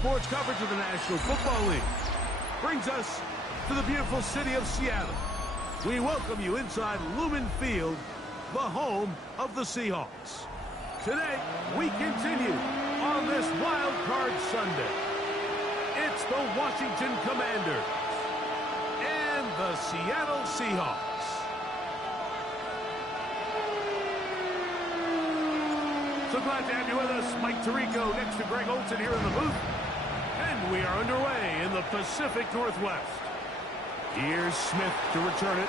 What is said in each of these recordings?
sports coverage of the National Football League brings us to the beautiful city of Seattle. We welcome you inside Lumen Field, the home of the Seahawks. Today, we continue on this Wild Card Sunday. It's the Washington Commanders and the Seattle Seahawks. So glad to have you with us. Mike Tirico next to Greg Olson here in the booth. And we are underway in the Pacific Northwest. Here's Smith to return it.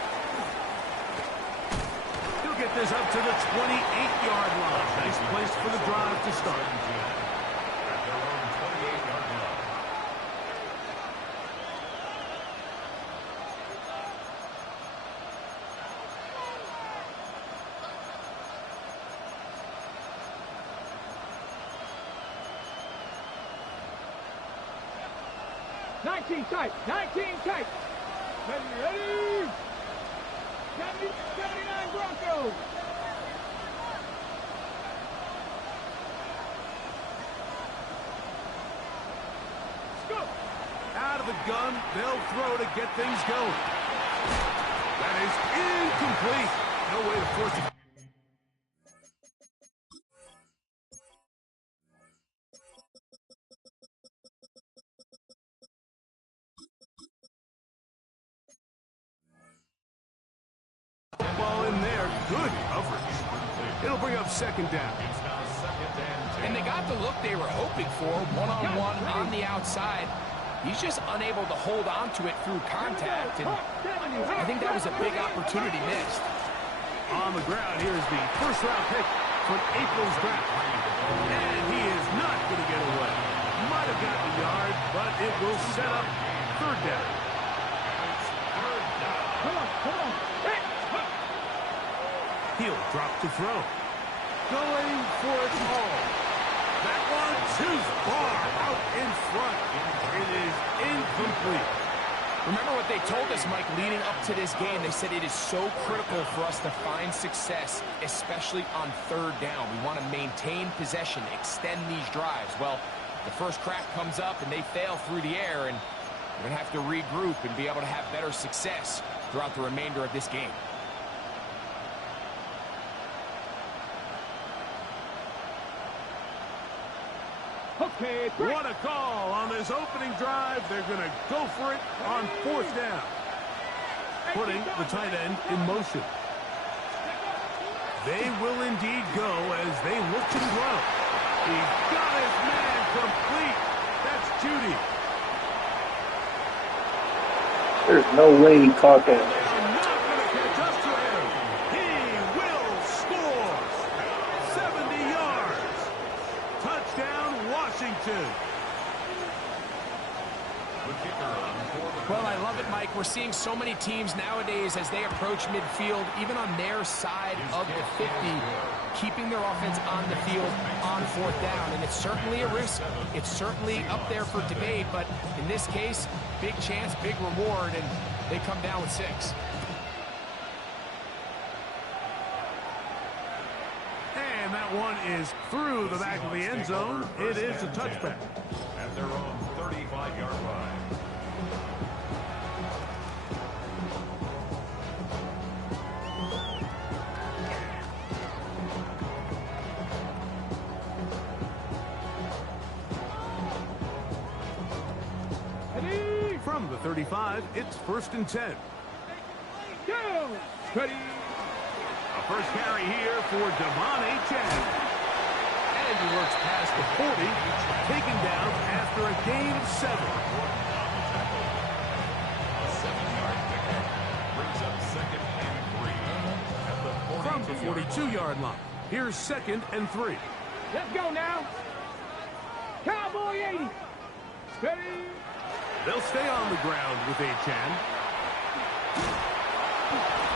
He'll get this up to the 28-yard line. Nice place for the drive to start. At their own 28-yard line. Tight, 19 tight. Ready? 79 Broncos. Let's go. Out of the gun, they'll throw to get things going. That is incomplete. No way to force it. Ball in there, good coverage. It'll bring up second down. And they got the look they were hoping for, one-on-one on the outside. He's just unable to hold on to it through contact, and I think that was a big opportunity missed. On the ground, here's the first-round pick from April's draft. And he is not going to get away. Might have gotten a yard, but it will set up third down. Come on. He'll drop to throw. Going for it all. That one too far out in front. It is incomplete. Remember what they told us, Mike, leading up to this game. They said it is so critical for us to find success, especially on third down. We want to maintain possession, extend these drives. Well, the first crack comes up and they fail through the air, and we're going to have to regroup and be able to have better success throughout the remainder of this game. Okay, what a call on this opening drive. They're going to go for it on fourth down. Putting the tight end in motion. They will indeed go as they look to throw. He's got his man complete. That's Judy. There's no way he caught that. They're not going to catch up to him. He will score. 70 yards. Touchdown, Washington. Well, I love it, Mike. We're seeing so many teams nowadays as they approach midfield, even on their side of the 50, keeping their offense on the field on fourth down. And it's certainly a risk. It's certainly up there for debate, but in this case, big chance, big reward, and they come down with 6. And that one is through the back of the end zone. It is a touchback. At their own 35-yard line. From the 35, it's 1st and 10. Go. Ready. A first carry here for Devon Achane. And he works past the 40, taken down after a gain of 7. A 7-yard pickup brings up 2nd and 3 at the 42-yard From the 42-yard line, here's 2nd and 3. Let's go now. Cowboy 80. Ready. They'll stay on the ground with Achane.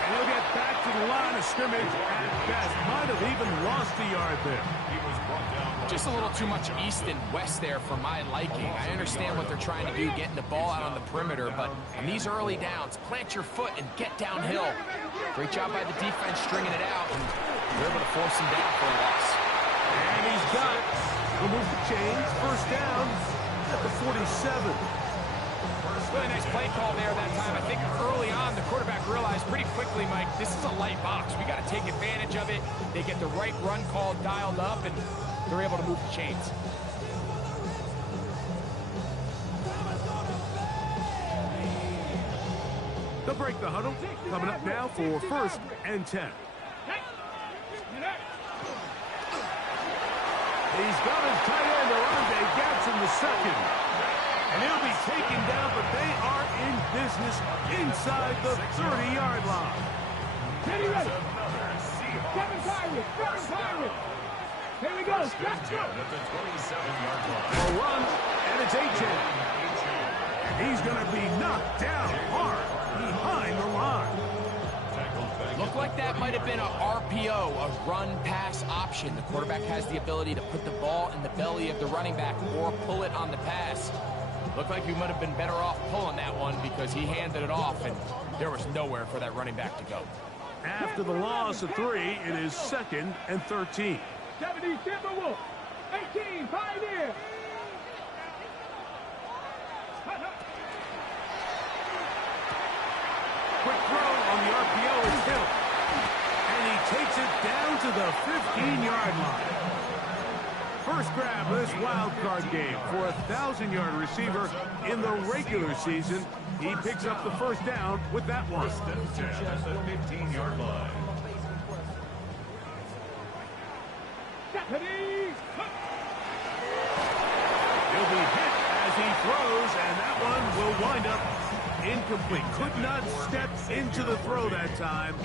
And he'll get back to the line of scrimmage at best. Might have even lost a yard there. He was brought down. Just a little too much east and west there for my liking. I understand what they're trying to do, getting the ball out on the perimeter, but on these early downs, plant your foot and get downhill. Great job by the defense stringing it out, and they're able to force him down for a loss. And he's got it. He'll move the chains. First down at the 27. Really nice play call there that time. I think early on, the quarterback realized pretty quickly, Mike, this is a light box. We got to take advantage of it. They get the right run call dialed up, and they're able to move the chains. They'll break the huddle. Coming up now for 1st and 10. He's got his tight end, Orlando Gatson, the second. And he'll be taken down, but they are in business inside the 30-yard line. Ready, ready. Seven Pirates. Here we go. Let's go. At the 27-yard line. A run, and it's A-Chain. And he's going to be knocked down hard behind the line. Looked like that might have been a RPO, a run-pass option. The quarterback has the ability to put the ball in the belly of the running back or pull it on the pass. Looked like he might have been better off pulling that one because he handed it off, and there was nowhere for that running back to go. After the loss of 3, it is 2nd and 13. 70 Timberwolves. 18 Pioneer. Quick throw on the RPO is Hill. And he takes it down to the 15-yard line. First grab of this wild card game for a 1,000-yard receiver in the regular season. He picks up the first down with that one. First and 10 at the 15-yard line. He'll be hit as he throws, and that one will wind up incomplete. Could not step into the throw that time.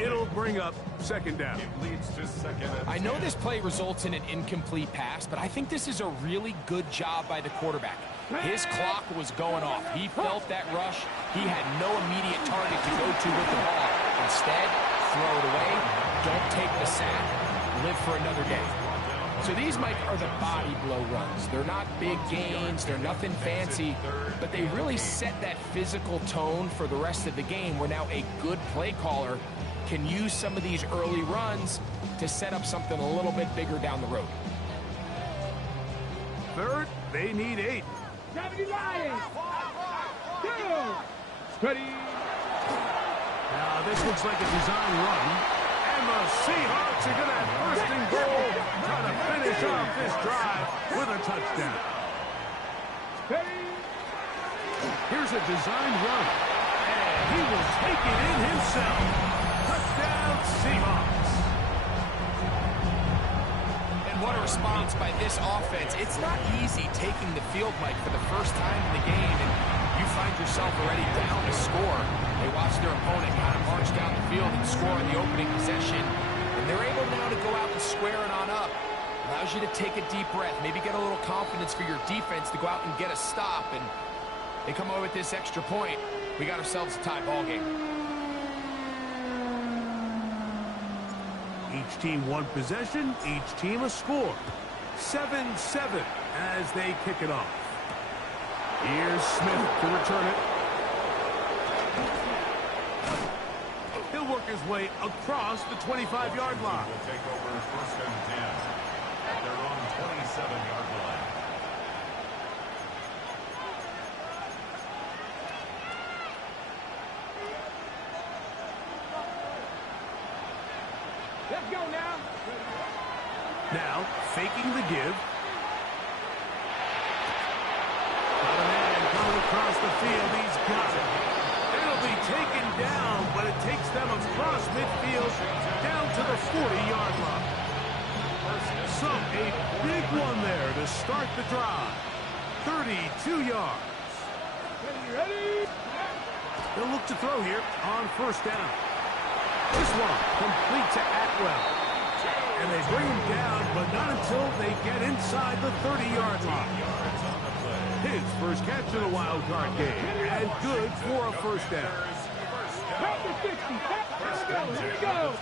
It'll bring up 2nd down. It leads to 2nd and 10. I know this play results in an incomplete pass, but I think this is a really good job by the quarterback. His clock was going off. He felt that rush. He had no immediate target to go to with the ball. Instead, throw it away. Don't take the sack. Live for another day. So these, Mike, are the body blow runs. They're not big gains. They're nothing fancy. But they really set that physical tone for the rest of the game where now a good play caller can use some of these early runs to set up something a little bit bigger down the road. 3rd, they need 8. 70 Lions. 2. Ready. Now, this looks like a design run. And the Seahawks are going to have 1st and goal, try to finish off this drive with a touchdown. Here's a designed run, and he will take it in himself. Touchdown, Seahawks. And what a response by this offense. It's not easy taking the field, Mike, for the first time in the game, and you find yourself already down to score. They watch their opponent kind of march down the field and score on the opening possession, and they're able now to go out and square it on up. Allows you to take a deep breath, maybe get a little confidence for your defense to go out and get a stop, and they come away with this extra point. We got ourselves a tie ball game. Each team one possession, each team a score. 7-7 as they kick it off. Here's Smith to return it. He'll work his way across the 25-yard line. Will take over 1st and 10 at their own 27-yard line. Let's go now. Now, faking the give. Got a man coming across the field. He's got it. It'll be taken down, but it takes them across midfield down to the 40-yard line. So, a big one there to start the drive. 32 yards. Ready? They'll look to throw here on 1st down. This one complete to Atwell. And they bring him down, but not until they get inside the 30-yard line. His first catch of the wild card game, and good for a 1st down. Top the 60. Here we go.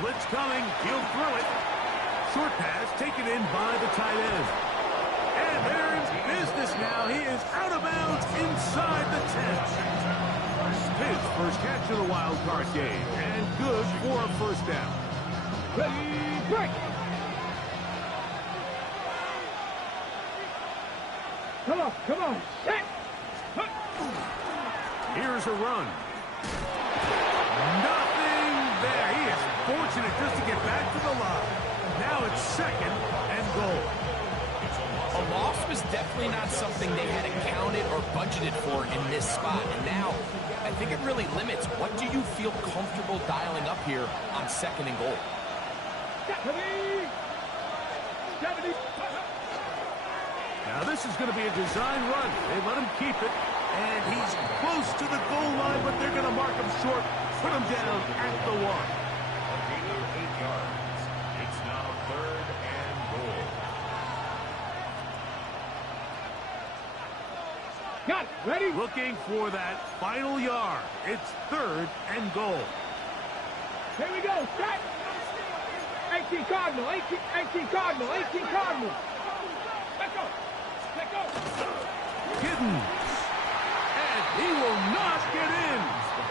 Blitz coming, he'll throw it. Short pass taken in by the tight end. And they're in business now. He is out of bounds inside the 10. His first catch of the wild card game, and good for a 1st down. Ready, break. Come on, come on. Set. Here's a run. Nothing there. He is fortunate just to get back to the line. Now it's 2nd and goal. A loss was definitely not something they had accounted or budgeted for in this spot. And now, I think it really limits what do you feel comfortable dialing up here on 2nd and goal. 70. Now this is going to be a design run. They let him keep it. And he's close to the goal line, but they're going to mark him short. Put him down at the 1. A gain of 8 yards. It's now 3rd and goal. Got it. Ready? Looking for that final yard. It's 3rd and goal. Here we go. Set. 18 Cardinal. 18 Cardinal. 18 Cardinal. Let go. Let go. Giddens. And he will not get in.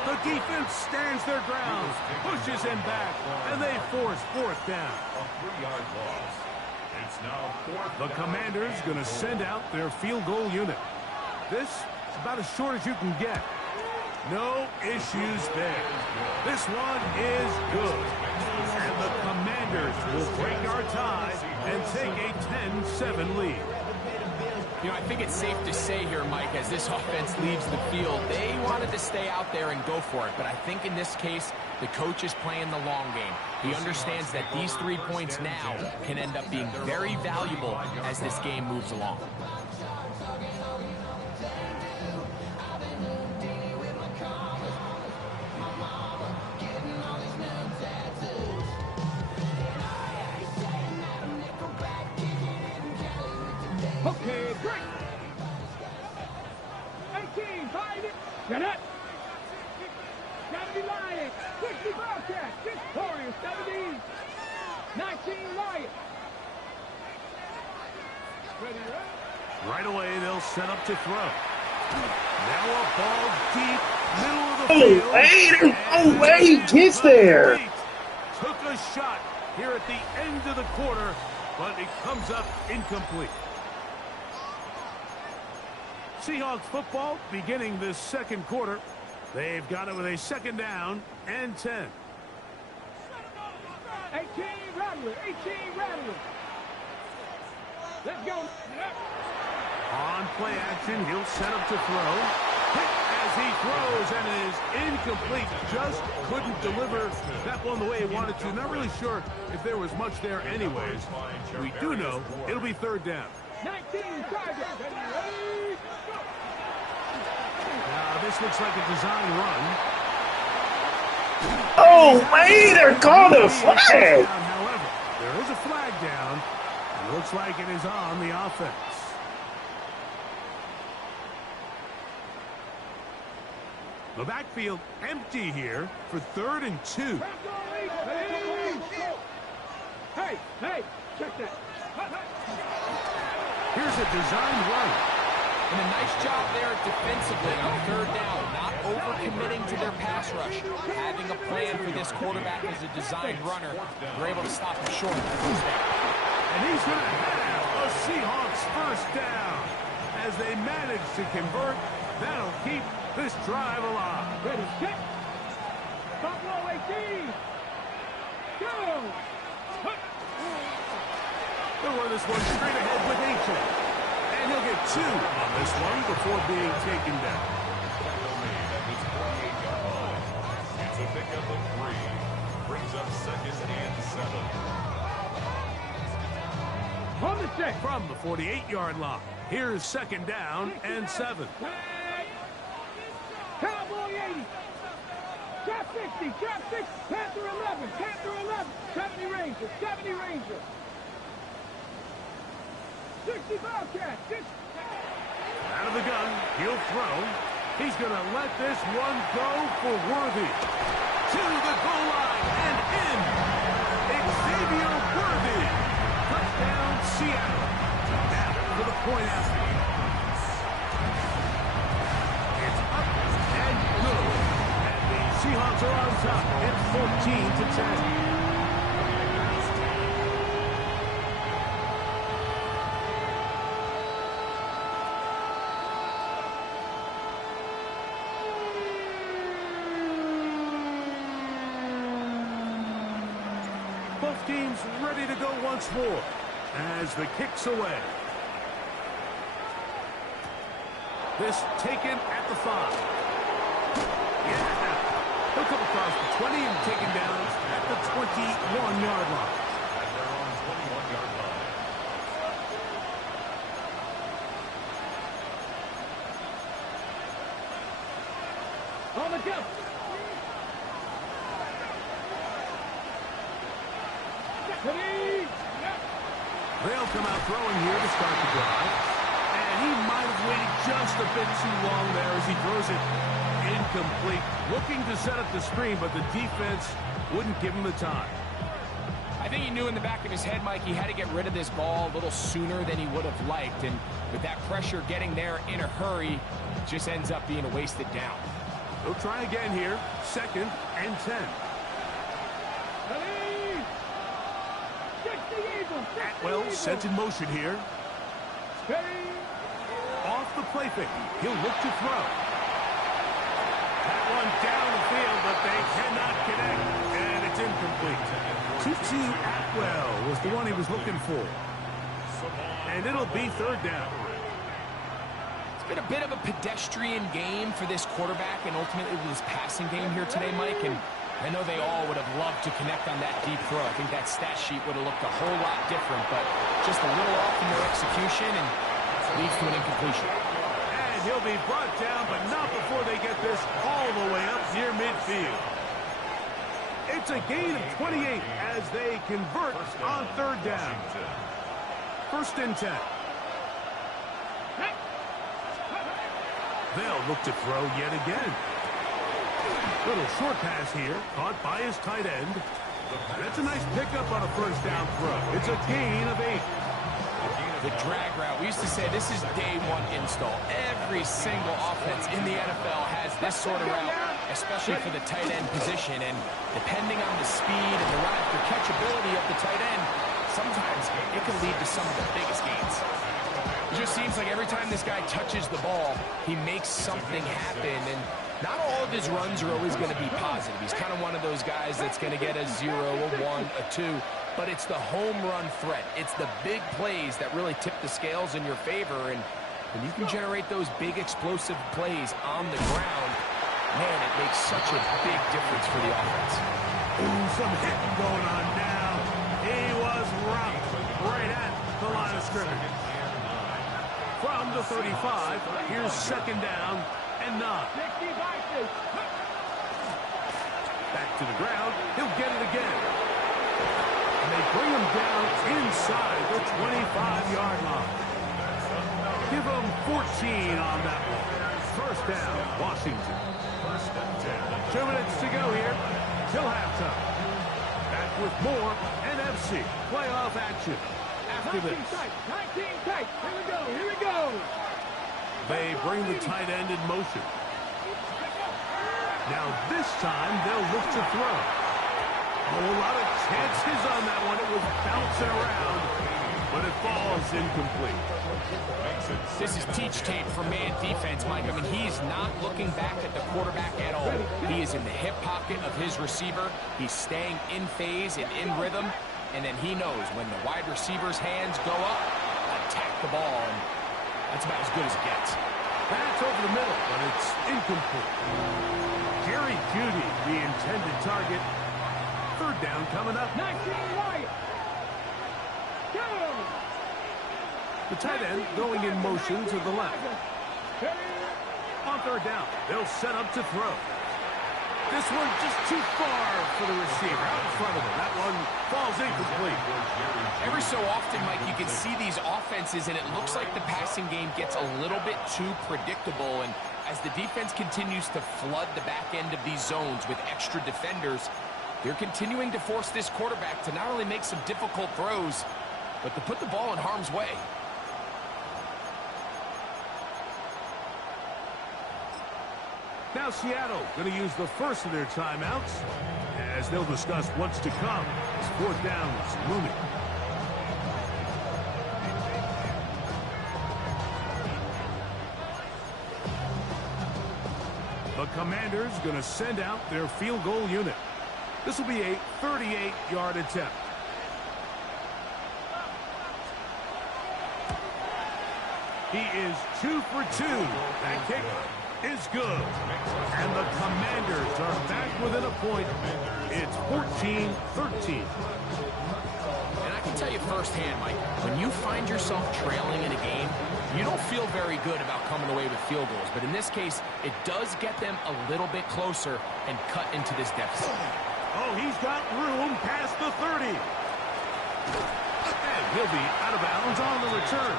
The defense stands their ground, pushes him back, and they force 4th down. A 3-yard loss. It's now 4th. The Commanders going to send out their field goal unit. This is about as short as you can get. No issues there. This one is good. And the Commanders will break our tie and take a 10-7 lead. You know, I think it's safe to say here, Mike, as this offense leaves the field, they wanted to stay out there and go for it. But I think in this case, the coach is playing the long game. He understands that these 3 points now can end up being very valuable as this game moves along. Okay, break. 18, find it. Get it. 70 Lions. 60 Bobcats. Victorious. 70. 19 Lions. Ready, ready. Right away, they'll set up to throw. Now a ball deep, middle of the Oh, field. wait, there's no way he gets there. Took a shot here at the end of the quarter, but it comes up incomplete. Seahawks football beginning this 2nd quarter. They've got it with a 2nd down and 10. 18 Rattler. 18 Rattler. Let's go. On play action, he'll set up to throw. Hit as he throws, and it is incomplete. Just couldn't deliver that one the way he wanted to. Not really sure if there was much there anyways. We do know it'll be 3rd down. 19 Chargers. Ready? Now this looks like a design run. Oh, wait, they're called a flag. However, there is a flag down. It looks like it is on the offense. The backfield empty here for 3rd and 2. Hey, hey, check that. Here's a design run. And a nice job there defensively on 3rd down, not overcommitting to their pass rush. Having a plan for this quarterback as a design runner, they're able to stop him short of the first down. And he's going to have a Seahawks 1st down. As they manage to convert, that'll keep this drive alive. Ready, check. Buffalo 18. Go. They'll run this one straight ahead with Ancient. And he'll get 2 on this one before being taken down. It's a pickup of 3. Brings up 2nd and 7. On the check. From the 48-yard line, here's 2nd down and 7. Cowboy 80. Trap 60. Trap 6. Panther 11. Panther 11. 70 Ranger. 70 Ranger. 60 Bobcat. Out of the gun, he'll throw. He's going to let this one go for Worthy. To the goal line and in. Xavier Worthy. Touchdown, Seattle. Now for the point after. It's up and good. And the Seahawks are on top. It's 14-10. Both teams ready to go once more as the kick's away. This taken at the 5. Yeah. He'll come across the 20 and taken down at the 21-yard line. And they're on 21-yard line. On the jump. Ready? They'll come out throwing here to start the drive. And he might have waited just a bit too long there as he throws it incomplete. Looking to set up the screen, but the defense wouldn't give him the time. I think he knew in the back of his head, Mike, he had to get rid of this ball a little sooner than he would have liked. And with that pressure getting there in a hurry, it just ends up being a wasted down. They'll try again here. 2nd and 10. Ready? Atwell sent in motion here. Ready? Off the play fake. He'll look to throw. That one down the field, but they cannot connect. And it's incomplete. Tutu Atwell was the one he was looking for. And it'll be 3rd down. It's been a bit of a pedestrian game for this quarterback and ultimately this passing game here today, Mike. And I know they all would have loved to connect on that deep throw. I think that stat sheet would have looked a whole lot different, but just a little off in their execution and leads to an incompletion. And he'll be brought down, but not before they get this all the way up near midfield. It's a gain of 28 as they convert on 3rd down. 1st and 10. They'll look to throw yet again. Little short pass here, caught by his tight end. That's a nice pickup on a 1st down throw. It's a gain of 8. The drag route, we used to say this is day one install. Every single offense in the NFL has this sort of route, especially for the tight end position. And depending on the speed and the run after catchability of the tight end, sometimes it can lead to some of the biggest gains. It just seems like every time this guy touches the ball, he makes something happen. And not all of his runs are always going to be positive. He's kind of one of those guys that's going to get a 0, a 1, a 2. But it's the home run threat. It's the big plays that really tip the scales in your favor. And when you can generate those big explosive plays on the ground, man, it makes such a big difference for the offense. Ooh, some hitting going on now. He was rocked right at the line of scrimmage. From the 35, here's 2nd down and 9. Back to the ground. He'll get it again. And they bring him down inside the 25-yard line. Give him 14 on that one. 1st down, Washington. 2 minutes to go here till halftime. Back with more NFC playoff action after this. 19 tight. Here we go. They bring the tight end in motion. Now this time they'll look to throw. A lot of chances on that one. It was bouncing around, but it falls incomplete. This is teach tape for man defense, Mike. I mean, he's not looking back at the quarterback at all. He is in the hip pocket of his receiver. He's staying in phase and in rhythm. And then he knows when the wide receiver's hands go up, attack the ball. And that's about as good as it gets. That's over the middle, but it's incomplete. Jerry Jeudy, the intended target. 3rd down coming up. 19 right. Go. The tight end going in motion to the left. On 3rd down, they'll set up to throw. This one just too far for the receiver. Out in front of him. That one falls incomplete. Every so often, Mike, you can see these offenses, and it looks like the passing game gets a little bit too predictable. And as the defense continues to flood the back end of these zones with extra defenders, they're continuing to force this quarterback to not only make some difficult throws, but to put the ball in harm's way. Now Seattle going to use the first of their timeouts as they'll discuss what's to come as 4th down is looming. The Commanders going to send out their field goal unit. This will be a 38-yard attempt. He is 2 for 2. That kick is good. And the Commanders are back within a point. It's 14-13. And I can tell you firsthand, Mike, when you find yourself trailing in a game, you don't feel very good about coming away with field goals. But in this case, it does get them a little bit closer and cut into this deficit. Oh, he's got room past the 30. And he'll be out of bounds on the return.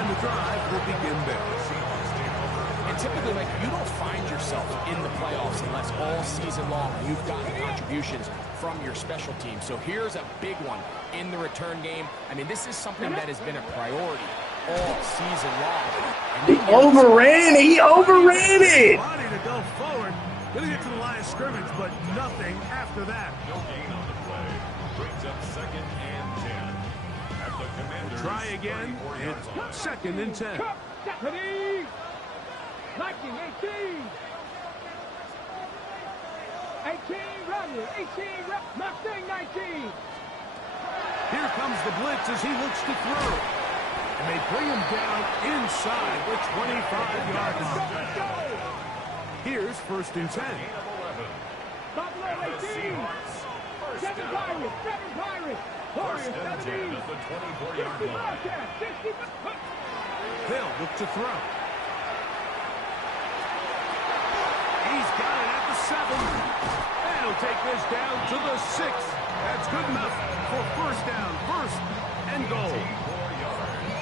And the drive will begin there. And typically, like, you don't find yourself in the playoffs unless all season long you've gotten contributions from your special team. So here's a big one in the return game. I mean, this is something that has been a priority all season long. He overran it. Body to go forward. Gonna get to the line of scrimmage, but nothing after that. No gain on the play. Brings up 2nd and 10. At the Commanders. Try again. It's 2nd and 10. Deputy! 19, 18! 18, running! 18, Mustang 19! Here comes the blitz as he looks to throw. And they bring him down inside the 25-yard line. Here's 1st and 10. Buffalo 18! 7 Pirates! 7 Pirates! Warriors 17! At the 24-yard line. 60! They'll look to throw. He's got it at the 7. And he'll take this down to the 6. That's good enough for 1st down, 1st and goal.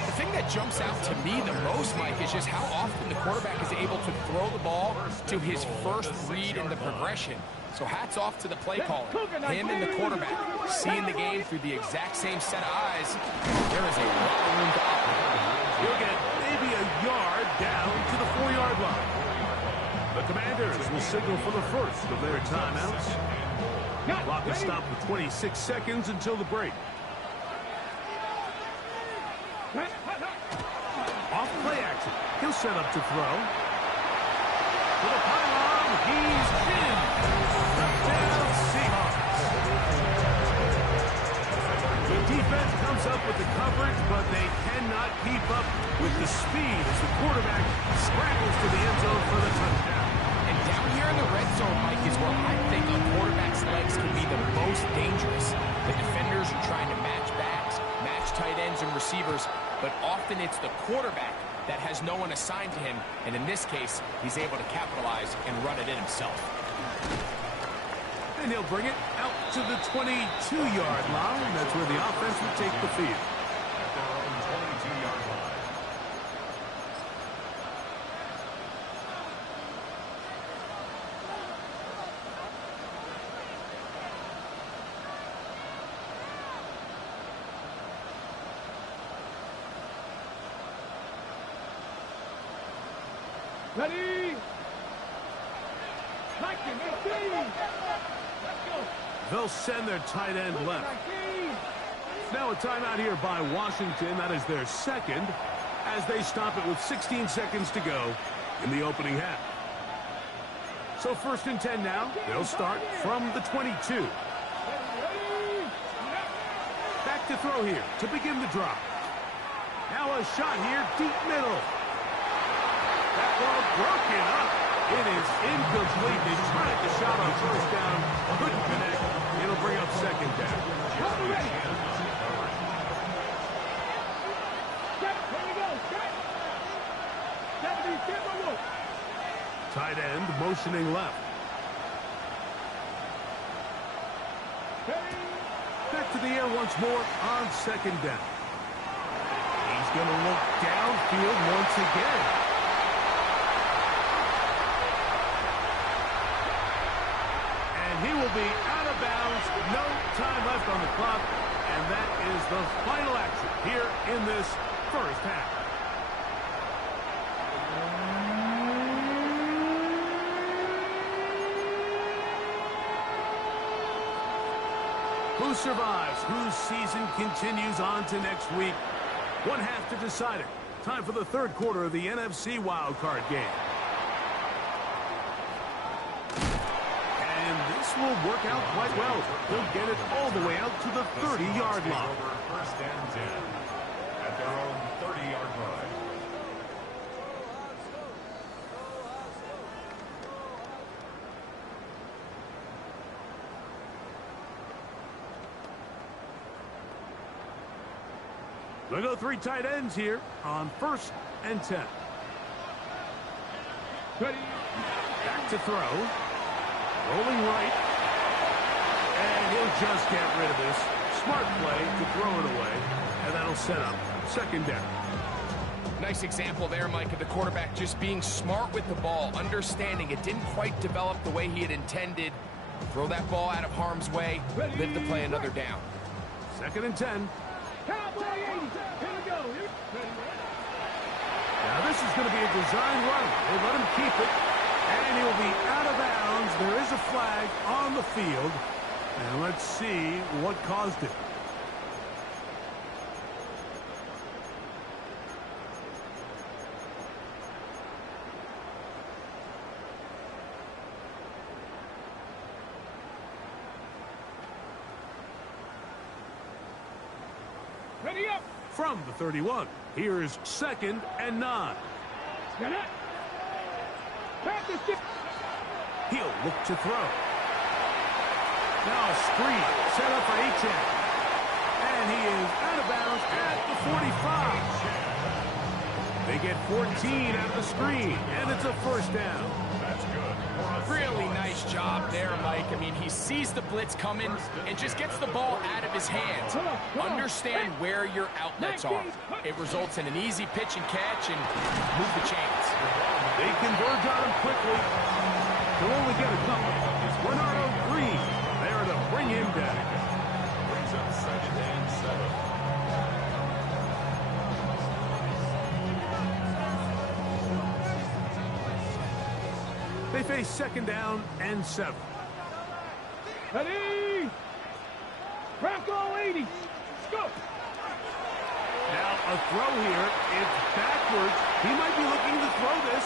The thing that jumps out to me the most, Mike, is just how often the quarterback is able to throw the ball to his first read in the progression. So hats off to the play caller. Him and the quarterback seeing the game through the exact same set of eyes. There is a lot of room to operate. He'll get maybe a yard down to the 4-yard line. The Commanders will signal for the first of their timeouts. Clock is stopped with 26 seconds until the break. Off play action. He'll set up to throw. To the pylon. He's in. Touchdown Seahawks. The defense comes up with the coverage, but they cannot keep up with the speed as the quarterback scrambles to the end zone for the touchdown. And down here in the red zone, Mike, is where I think a quarterback's legs can be the most dangerous. The defenders are trying to match backs, match tight ends and receivers, but often it's the quarterback that has no one assigned to him, and in this case, he's able to capitalize and run it in himself. And he'll bring it out to the 22-yard line. That's where the offense will take the field. At their own 22-yard line. Ready? 19, 18! Let's go! They'll send their tight end left. 19! Now a timeout here by Washington. That is their 2nd as they stop it with 16 seconds to go in the opening half. So 1st and 10 now. They'll start from the 22. Back to throw here to begin the drive. Now a shot here, deep middle. That ball broken up. It is incomplete. They tried the shot on 1st down. Couldn't connect. It'll bring up 2nd down. Tight end motioning left. Back to the air once more on 2nd down. He's going to look downfield once again. And he will be out of bounds. No time left on the clock. And that is the final action here in this 1st half. Who survives? Whose season continues on to next week? One half to decide it. Time for the 3rd quarter of the NFC wildcard game. And this will work out quite well. They'll get it all the way out to the 30-yard line. Over 1st and 10 at their own 30-yard line. We'll go 3 tight ends here on 1st and 10. Ready. Back to throw. Rolling right. And he'll just get rid of this. Smart play to throw it away. And that'll set up 2nd down. Nice example there, Mike, of the quarterback just being smart with the ball, understanding it didn't quite develop the way he had intended. Throw that ball out of harm's way, live to play another down. 2nd and 10. Cowboy 80. Here we go. Now this is going to be a design run. They let him keep it, and he'll be out of bounds. There is a flag on the field, and let's see what caused it. Ready up. From the 31, here's 2nd and 9. Get it. Pass the stick. He'll look to throw. Now a screen set up for Achan. And he is out of bounds at the 45. They get 14 out of the screen, and it's a 1st down. That's good. Really nice job there, Mike. I mean, he sees the blitz coming and just gets the ball out of his hands. Understand where your outlets are. It results in an easy pitch and catch and move the chains. They converge on him quickly. They'll only get a couple. It's Bernardo Green there to bring him down. Brings up 2nd and 7. They face 2nd down and 7. Ready. Bronco 80. Let's go. Now a throw here. It's backwards. He might be looking to throw this.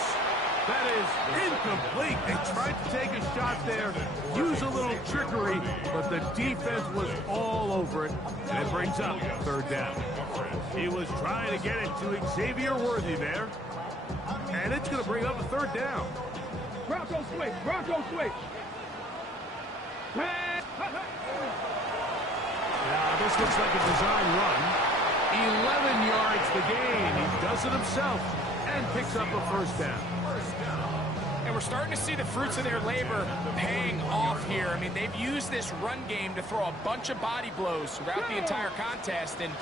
That is incomplete. They tried to take a shot there, use a little trickery, but the defense was all over it, and it brings up 3rd down. He was trying to get it to Xavier Worthy there, and it's going to bring up a 3rd down. Bronco switch. Bronco switch. Now this looks like a design run. 11 yards the gain. He does it himself and picks up a 1st down. And we're starting to see the fruits of their labor paying off here. I mean, they've used this run game to throw a bunch of body blows throughout the entire contest. And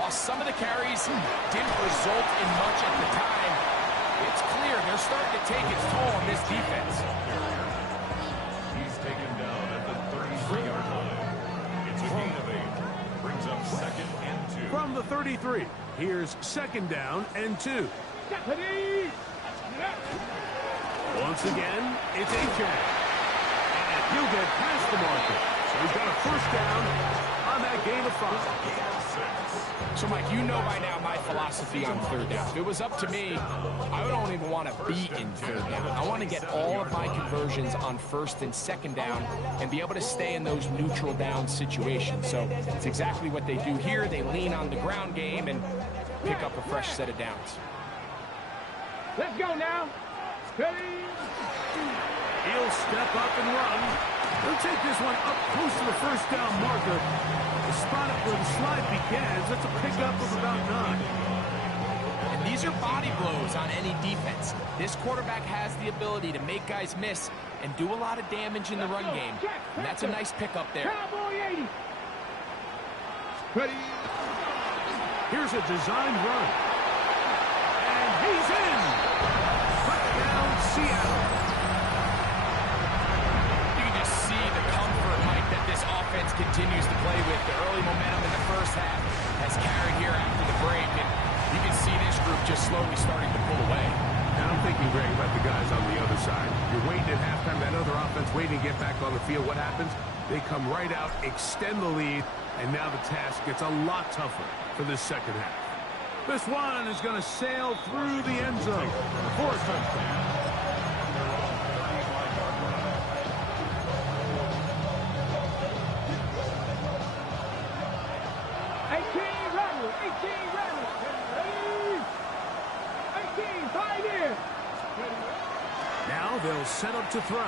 while some of the carries didn't result in much at the time, it's clear they're starting to take its toll on this defense. He's taken down at the 33-yard line. It's a gain of 8. Brings up 2nd and 2. From the 33, here's 2nd down and 2. Ready. Once again, it's Achan. And he'll get past the marker. So he's got a 1st down on that gain of 5. So, Mike, you know by now my philosophy on 3rd down. If it was up to me, I don't even want to be in 3rd down. I want to get all of my conversions on 1st and 2nd down and be able to stay in those neutral down situations. So it's exactly what they do here. They lean on the ground game and pick up a fresh set of downs. Let's go now. Ready. He'll step up and run. He'll take this one up close to the 1st down marker. The spot up where the slide begins. That's a pickup of about 9. And these are body blows on any defense. This quarterback has the ability to make guys miss and do a lot of damage in the run game. And that's a nice pickup there. Cowboy 80. Ready. Here's a design run. And he's in. Touchdown, Seattle. You can just see the comfort, Mike, that this offense continues to play with. The early momentum in the 1st half has carried here after the break. And you can see this group just slowly starting to pull away. And I'm thinking, Greg, about the guys on the other side. You're waiting at halftime, that other offense waiting to get back on the field. What happens? They come right out, extend the lead, and now the task gets a lot tougher for this 2nd half. This one is going to sail through the end zone for a touchdown. Now they'll set up to throw.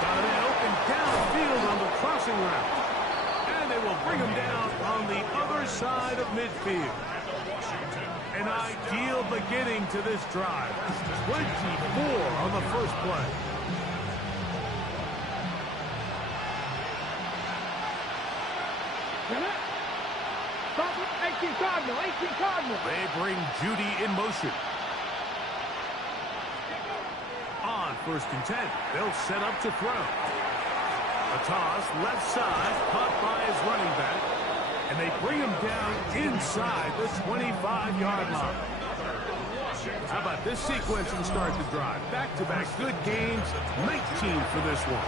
Got an open downfield on the crossing route. And And they will bring him down on the other side of midfield. An ideal beginning to this drive. 24 on the first play. Stop it. 18 Cardinal. 18 Cardinal. They bring Judy in motion. On 1st and 10, they'll set up to throw. A toss, left side, caught by his running back. And they bring him down inside the 25-yard line. How about this sequence and start the drive? Back-to-back good games, 19 for this one.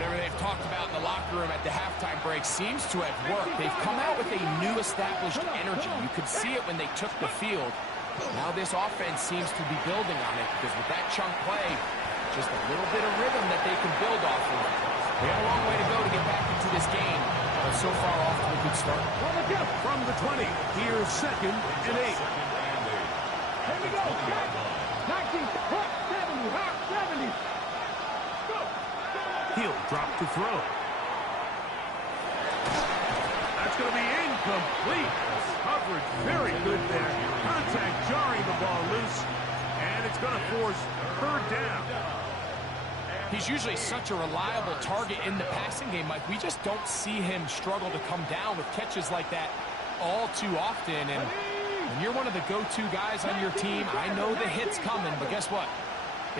Whatever they've talked about in the locker room at the halftime break seems to have worked. They've come out with a new established energy. You could see it when they took the field. Now this offense seems to be building on it because with that chunk play, just a little bit of rhythm that they can build off of. They have a long way to go to get back into this game, but so far off to a good start. From the 20, here's 2nd and 8. Here we go. 19, 70, 70. Go. He'll drop to throw. That's going to be incomplete. Coverage very good there. Contact jarring the ball loose, and it's going to force 3rd down. He's usually such a reliable target in the passing game, Mike. We just don't see him struggle to come down with catches like that all too often. And when you're one of the go-to guys on your team, I know the hit's coming, but guess what?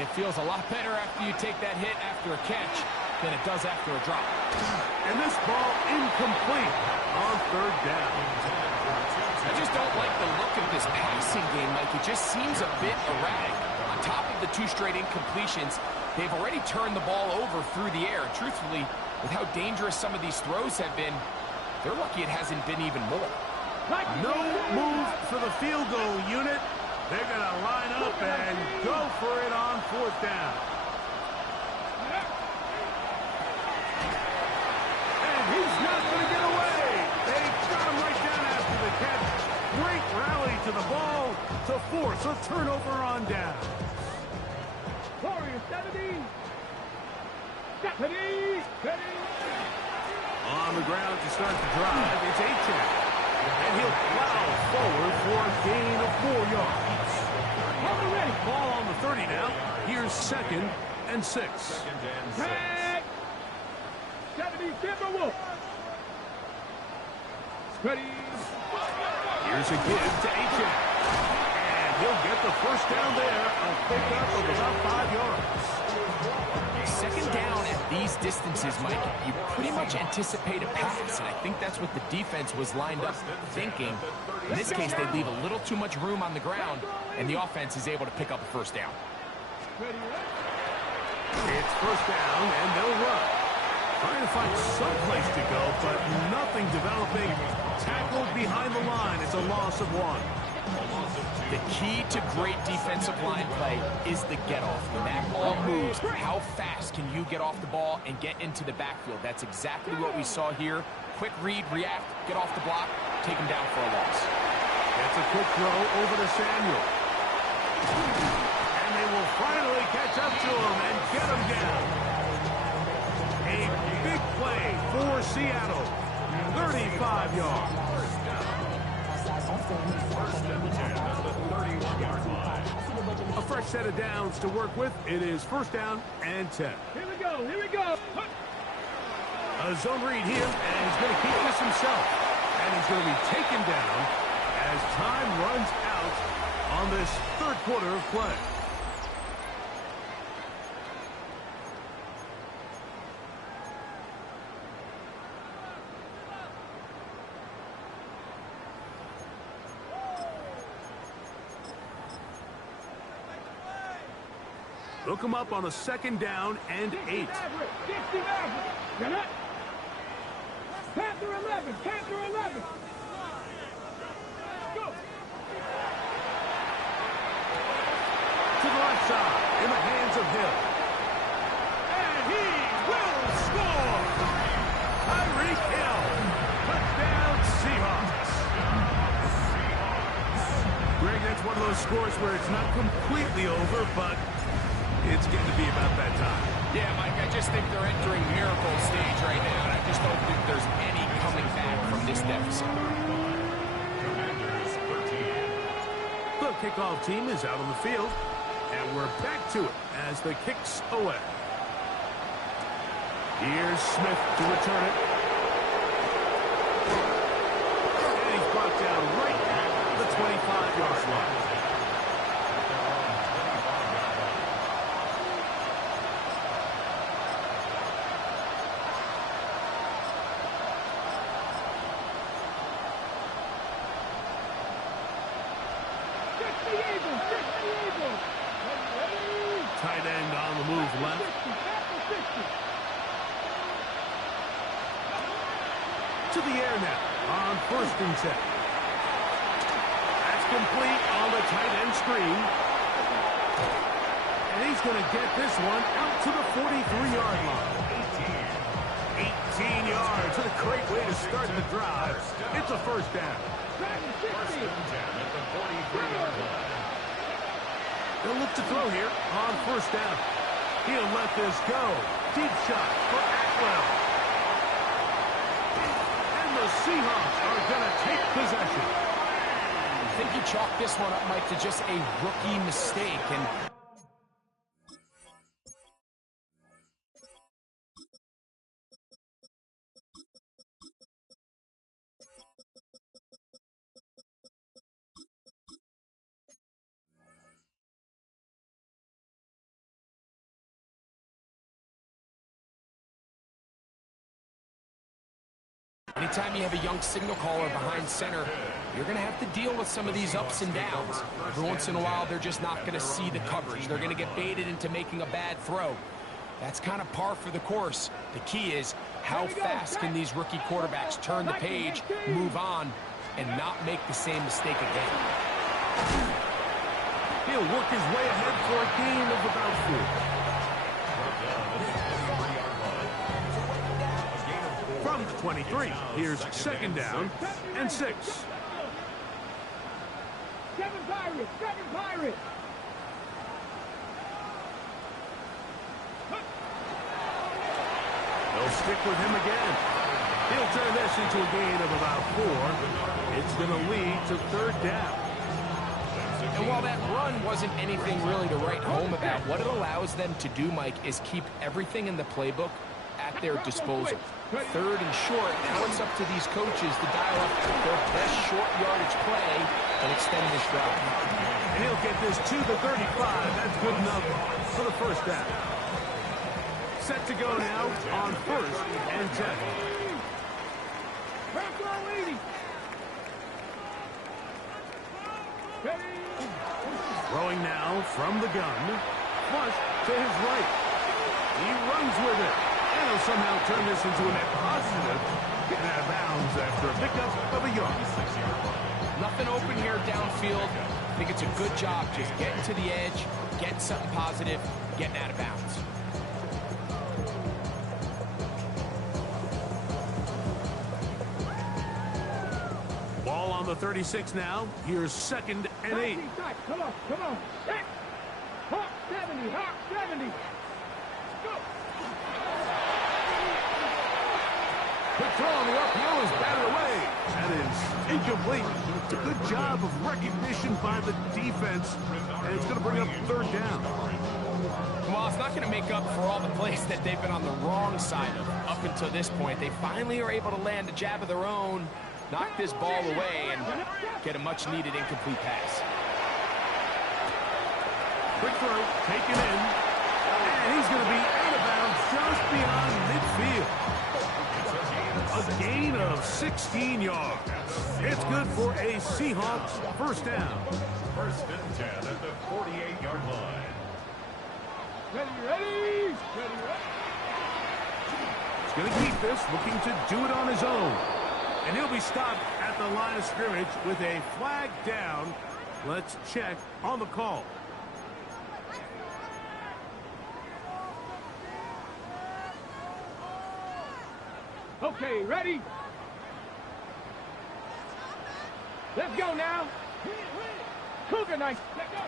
It feels a lot better after you take that hit after a catch than it does after a drop. And this ball incomplete on 3rd down. I just don't like the look of this passing game, Mike. It just seems a bit erratic. On top of the 2 straight incompletions, they've already turned the ball over through the air. And truthfully, with how dangerous some of these throws have been, they're lucky it hasn't been even more. No move for the field goal unit. They're going to line up and go for it on 4th down. And he's not going to get away. They got him right down after the catch. Great rally to the ball to force a turnover on down. Warriors 70. 70. 70. On the ground to start the drive, it's Achane. And he'll plow forward for a gain of 4 yards. Ready. Ball on the 30 now. Here's 2nd and 6. Tag. 70 Timberwolves. Ready. Here's a give to Achane. And he'll get the 1st down there. A pickup of about 5 yards. 2nd down at these distances, Mike, you pretty much anticipate a pass, and I think that's what the defense was lined up thinking. In this case, they leave a little too much room on the ground, and the offense is able to pick up a 1st down. It's 1st down, and they'll run. Trying to find some place to go, but nothing developing. Tackled behind the line. It's a loss of 1. The key to great defensive line play is the get-off. When that ball moves, how fast can you get off the ball and get into the backfield? That's exactly what we saw here. Quick read, react, get off the block, take him down for a loss. That's a quick throw over to Samuel. And they will finally catch up to him and get him down. A big play for Seattle. 35 yards. A fresh set of downs to work with. It is 1st down and 10. Here we go. Here we go. A zone read here, and he's going to keep this himself. And he's going to be taken down as time runs out on this 3rd quarter of play. Look him up on a 2nd down and 8. Panther 11. Panther 11. Go. To the left side, in the hands of Hill. And he will score! Tyreek Hill. Touchdown Seahawks. Greg, that's one of those scores where it's not completely over, but it's getting to be about that time. Yeah, Mike, I just think they're entering miracle stage right now, and I just don't think there's any coming back from this deficit. The kickoff team is out on the field, and we're back to it as the kick's away. Here's Smith to return it. And he's brought down right at the 25-yard line. Tight end on the move left. To the air now on 1st and 10. That's complete on the tight end screen. And he's going to get this one out to the 43-yard line. 18 yards. What a great way to start the drive. It's a 1st down. 1st and 10 at the 43-yard line. They'll look to throw here on 1st down. He'll let this go. Deep shot for Atwell. And the Seahawks are going to take possession. I think he chalked this one up, Mike, to just a rookie mistake. And anytime you have a young signal caller behind center, you're going to have to deal with some of these ups and downs. Every once in a while, they're just not going to see the coverage. They're going to get baited into making a bad throw. That's kind of par for the course. The key is how fast can these rookie quarterbacks turn the page, move on, and not make the same mistake again. He'll work his way ahead for a gain of about 4. From the 23, here's 2nd down and 6. 7 Pirates! 7 Pirates! They'll stick with him again. He'll turn this into a gain of about 4. It's going to lead to 3rd down. And while that run wasn't anything really to write home about, what it allows them to do, Mike, is keep everything in the playbook at their disposal. 3rd and short, now it's up to these coaches to dial up their best short yardage play and extend this drive. And he'll get this to the 35. That's good enough for the 1st down. Set to go now on 1st and 10. Throwing now from the gun. Flush to his right. He runs with it. And he'll somehow turn this into a net positive. Getting out of bounds after a pickup of a yard. Nothing open here downfield. I think it's a good job just getting to the edge, getting something positive, getting out of bounds. Ball on the 36 now. Here's 2nd and 8. Come on, come on. Hawk 70, Hawk 70. Go. Quick throw on the RPO is batted away. That is incomplete. It's a good job of recognition by the defense, and it's going to bring up 3rd down. Well, it's not going to make up for all the plays that they've been on the wrong side of up until this point. They finally are able to land a jab of their own, knock this ball away, and get a much-needed incomplete pass. Quick throw, taken in, and he's going to be out of bounds just beyond midfield. A gain of 16 yards. It's good for a Seahawks 1st down. 1st and 10 at the 48-yard line. Ready? He's going to keep this, looking to do it on his own. And he'll be stopped at the line of scrimmage with a flag down. Let's check on the call. Okay, ready? Let's go now. Cougar nice. Let's go.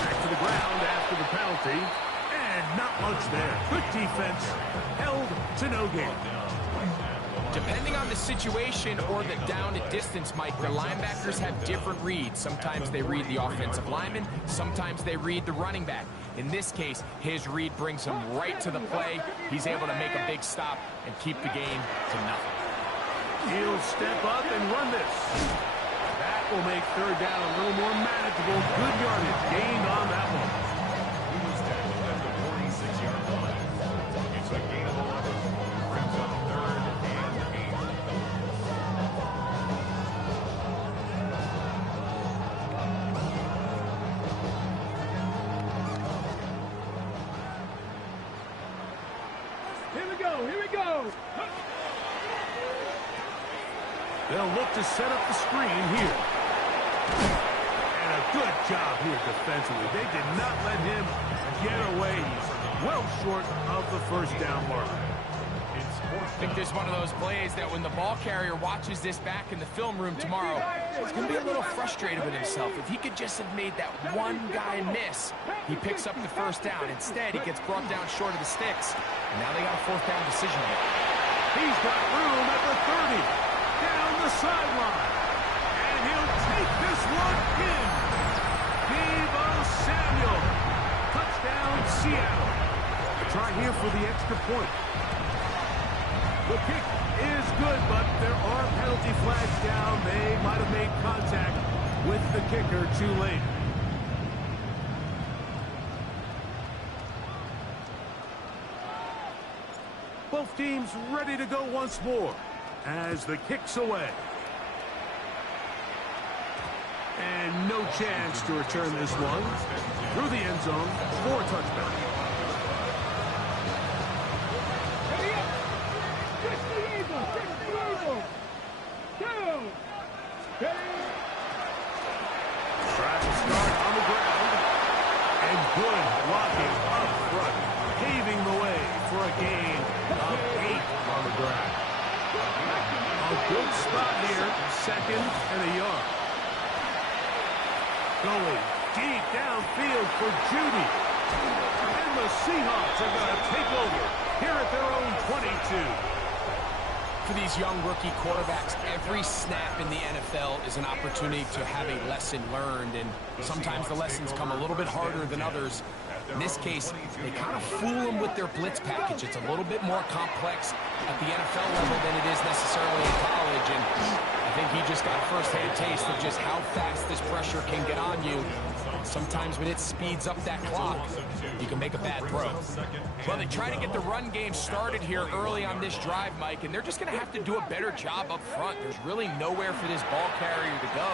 Back to the ground after the penalty. And not much there. Good defense. Held to no gain. Depending on the situation or the down and distance, Mike, the linebackers have different reads. Sometimes they read the offensive lineman. Sometimes they read the running back. In this case, his read brings him right to the play. He's able to make a big stop and keep the game to nothing. He'll step up and run this. That will make third down a little more manageable. Good yardage gained on that one. He was tackled at the 46-yard line. It's a gain of 11. Brings up third and 8. Here we go, here we go. They'll look to set up the screen here. And a good job here defensively. They did not let him get away. He's well short of the first down mark. I think this is one of those plays that when the ball carrier watches this back in the film room tomorrow, he's going to be a little frustrated with himself. If he could just have made that one guy miss, he picks up the first down. Instead, he gets brought down short of the sticks. And now they got a fourth down decision to make. He's got room at the 30. Down the sideline. And he'll take this one in. Deebo Samuel. Touchdown, Seattle. Try here for the extra point. The kick is good, but there are penalty flags down. They might have made contact with the kicker too late. Both teams ready to go once more as the kick's away. And no chance to return this one through the end zone for a touchback. Tries to start on the ground. And good blocking up front, paving the way for a gain of 8 on the ground. A good spot here, second and a yard. Going deep downfield for Judy. And the Seahawks are going to take over here at their own 22. For these young rookie quarterbacks, every snap in the NFL is an opportunity to have a lesson learned, and sometimes the lessons come a little bit harder than others. In this case, they kind of fool them with their blitz package. It's a little bit more complex at the NFL level than it is necessarily in college, and I think he just got a first-hand taste of just how fast this pressure can get on you. Sometimes when it speeds up that clock, you can make a bad throw. Well, they try to get the run game started here early on this drive, Mike, and they're just going to have to do a better job up front. There's really nowhere for this ball carrier to go.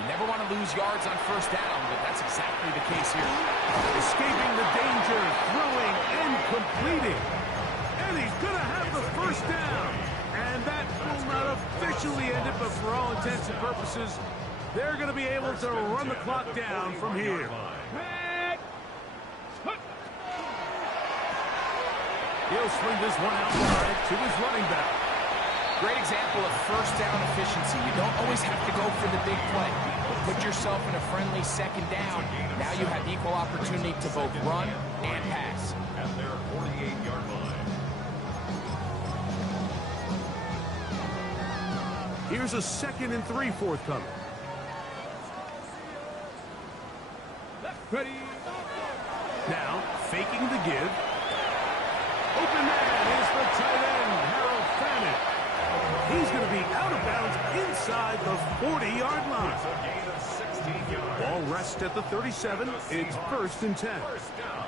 You never want to lose yards on first down, but that's exactly the case here. Escaping the danger, throwing and completing. And he's going to have the first down. And that will not officially end it, but for all intents and purposes, they're going to be able to run the clock down from here. He'll swing this one out wide to his running back. Great example of first down efficiency. You don't always have to go for the big play, but put yourself in a friendly second down. Now you have equal opportunity to both run and pass. At their 48-yard line. Here's a 2nd and 3 forthcoming. Ready. Now, faking the give. Open man is the tight end, Harold Fannin. He's going to be out of bounds inside the 40-yard line. It's a gain of 16 yards. Ball rests at the 37. It's 1st and 10.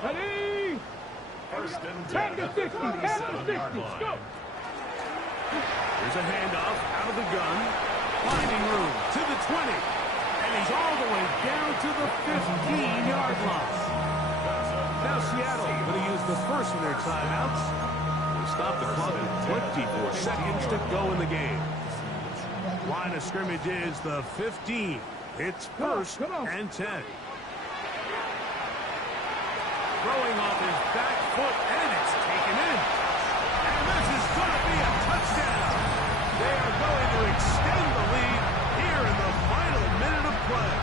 Ready. First and 10 10 to at the 50. 10 to 50. 37-yard line. Go. Here's a handoff out of the gun. Finding room to the 20. And he's all the way down to the 15-yard line. Now Seattle going to use the first of their timeouts. They stop the clock with 24 seconds to go in the game. Line of scrimmage is the 15. It's 1st and 10. Throwing off his back foot, and it's taken in. And this is going to be a touchdown. They are going to extend the lead here in the final minute of play.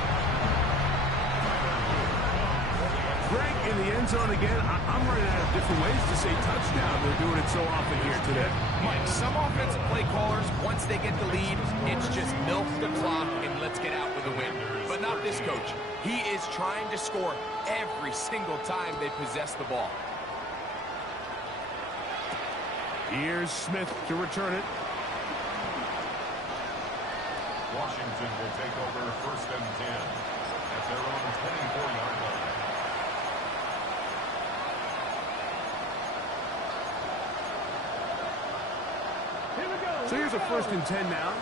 in the end zone again. I'm running out of different ways to say touchdown. They're doing it so often here today. Mike, some offensive play callers, once they get the lead, it's just milk the clock and let's get out with a win. But not this coach. He is trying to score every single time they possess the ball. Here's Smith to return it. Washington will take over 1st and 10 at their own 24-yard line. Here we go. So here's a 1st and 10 now.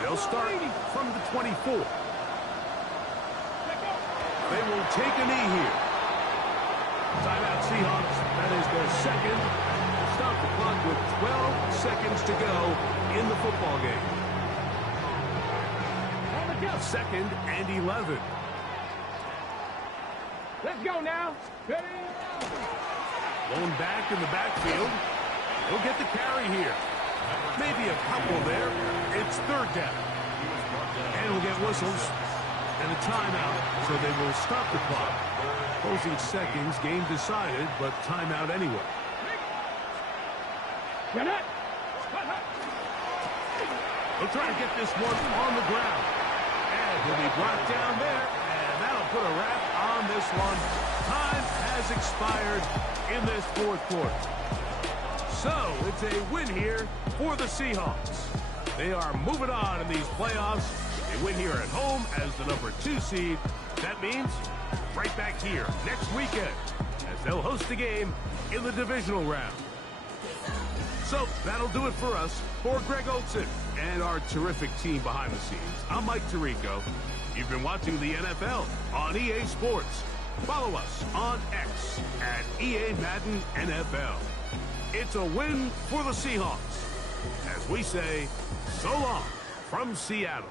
They'll start from the 24. They will take a knee here. Timeout Seahawks. That is their second. Stop the clock with 12 seconds to go in the football game. 2nd and 11. Let's go now. Ready? Lone back in the backfield. He'll get the carry here. Maybe a couple there. It's 3rd down. And we'll get whistles and a timeout, so they will stop the clock. Closing seconds, game decided, but timeout anyway. Get it. They'll try to get this one on the ground. And he'll be brought down there, and that'll put a wrap on this one. Time has expired in this 4th quarter. So, it's a win here for the Seahawks. They are moving on in these playoffs. They win here at home as the number 2 seed. That means right back here next weekend as they'll host a game in the divisional round. So, that'll do it for us. For Greg Olson and our terrific team behind the scenes, I'm Mike Tirico. You've been watching the NFL on EA Sports. Follow us on X at EA Madden NFL. It's a win for the Seahawks. As we say, so long from Seattle.